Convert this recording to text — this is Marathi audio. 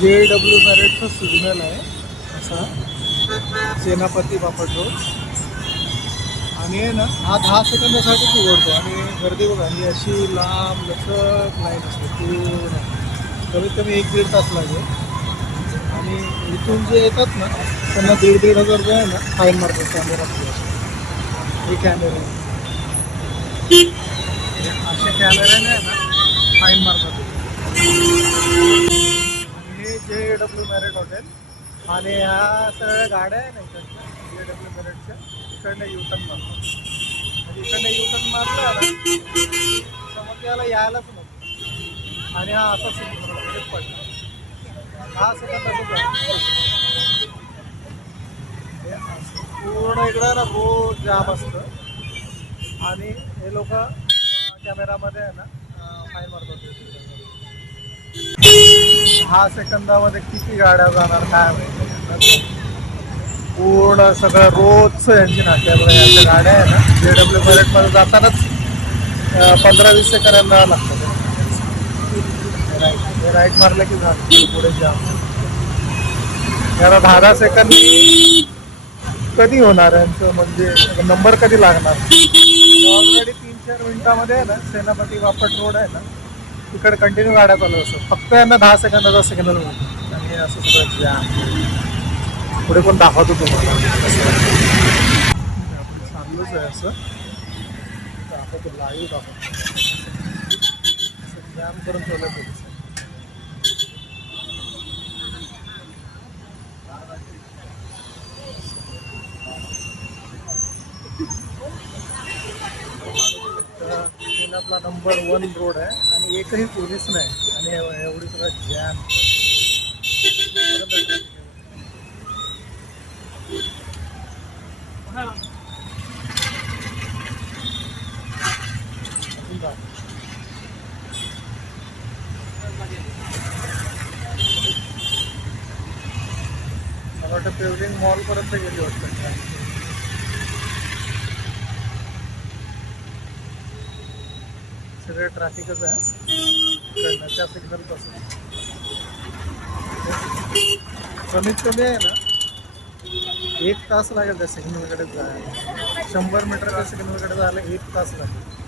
जे डब्ल्यू मॅरेटचा सिग्नल आहे. असा सेनापती बापट रोड आणि आहे ना हा दहा सेकंदासाठीच उघडतो. आणि गर्दी बघा ही अशी लांब लचक लाईन असते पूर्ण. कमीत कमी एक दीड तास लागेल. आणि इथून जे येतात ना त्यांना दीड दीड हजार रुपये आहे ना फाईन मारतात कॅमेरा हे कॅमेरा अशा कॅमेऱ्याने आहे ना फाईन मारतात हे जे डब्ल्यू मॅरेट हॉटेल आणि ह्या सगळ्या गाड्या आहे ना इकडच्या जे डब्ल्यू मॅरेटच्या इकडनं युटन मारतात म्हणजे इकडनं युटन मारलं ना तर मग त्याला यायलाच नको. आणि हा असा सिग्नल म्हणजे पडला हा सेकंदाचा पूर्ण इकडं ना रोज जाम असतं. आणि हे लोक कॅमेरामध्ये आहे ना फाईन मारतात. दहा सेकंदामध्ये किती गाड्या जाणार काय माहिती. पूर्ण सगळं रोजचं यांची नाट्य यांच्या गाड्या आहे ना जे डब्ल्यू मध्ये जातानाच पंधरा वीस सेकंदांना लागतं. राईट राईट मारलं की झालं. पुढे जाम याला दहा दहा सेकंद कधी होणार यांचं म्हणजे नंबर कधी लागणार? ऑलरेडी तीन चार मिनिटामध्ये आहे ना सेनापती बापट रोड आहे ना तिकडे कंटिन्यू गाड्या चालू असतो फक्त यांना दहा सेकंदाचा सिग्नल मिळतो आणि असं सगळं जाम पुढे पण दाखवतो तुम्हाला? आपण चाललोच आहे असं. दाखवतो लाईव्ह दाखवतो. जाम करून ठेवलं पोलीस पुण्यातला नंबर वन रोड आहे. आणि एकही पोलीस नाही. आणि एवढी सगळं जॅम मला वाटतं पेवलिंग मॉलपर्यंत गेली वाटतं. सगळं ट्रॅफिकच आहे. त्या सिग्नलपासून कमीत कमी आहे ना एक तास लागेल त्या सिग्नलकडे जायला. शंभर मीटरच्या सिग्नलकडे जायला एक तास लागेल.